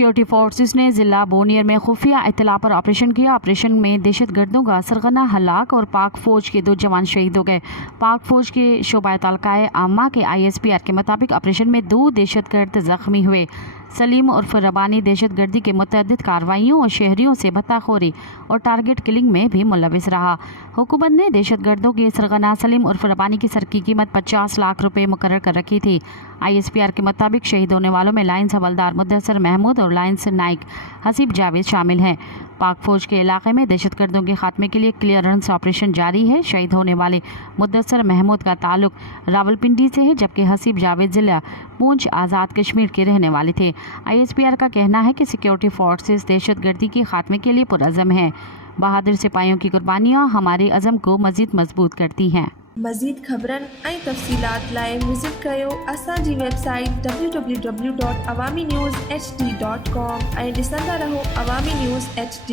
Security forces ने ज़िला Bonior में खुफिया इत्तला पर ऑपरेशन किया। ऑपरेशन में दहशत गर्दों का सरगना हलाक और पाक फौज के 2 जवान शहीद हो गए। पाक फौज के शोबा तलकाए आमा के ISPR के मुताबिक ऑपरेशन में 2 दहशत गर्द जख्मी हुए। सलीम उर्फ रबानी दहशत गर्दी के मुतअद्दिद कार्रवाइयों और शहरियों से भत्ताखोरी और टारगेट किलिंग में भी मुलविस रहा। हुकूमत ने दहशत गर्दों के सरगना सलीम उर्फ रबानी की सर की कीमत 50 लाख रुपए मुकर्रर कर रखी थी। ISPR के मुताबिक शहीद होने वालों में लाइन्स हवलदार मुद्दसर महमूद और लाइन्स नाइक हसीब जावेद शामिल हैं। पाक फौज के इलाके में दहशत गर्दों के खात्मे के लिए क्लियरेंस ऑपरेशन जारी है। शहीद होने वाले मुद्दसर महमूद का ताल्लुक रावलपिंडी से है, जबकि हसीब जावेद जिला पूंछ आज़ाद कश्मीर के रहने वाले थे। ISPR का कहना है कि सिक्योरिटी फोर्सेस दहशत गर्दी के खात्मे के लिए पुरअज़म हैं। बहादुर सिपाहियों की कुर्बानियाँ हमारे अज़म को मज़ीद मजबूत करती हैं। मज़ीद ख़बरन ऐं तफ़सीलात लाइ विज़िट कयो असांजी वेबसाइट www.awamiNewsHD.com ऐं ॾिसंदा रहो अवामी न्यूज़ HD।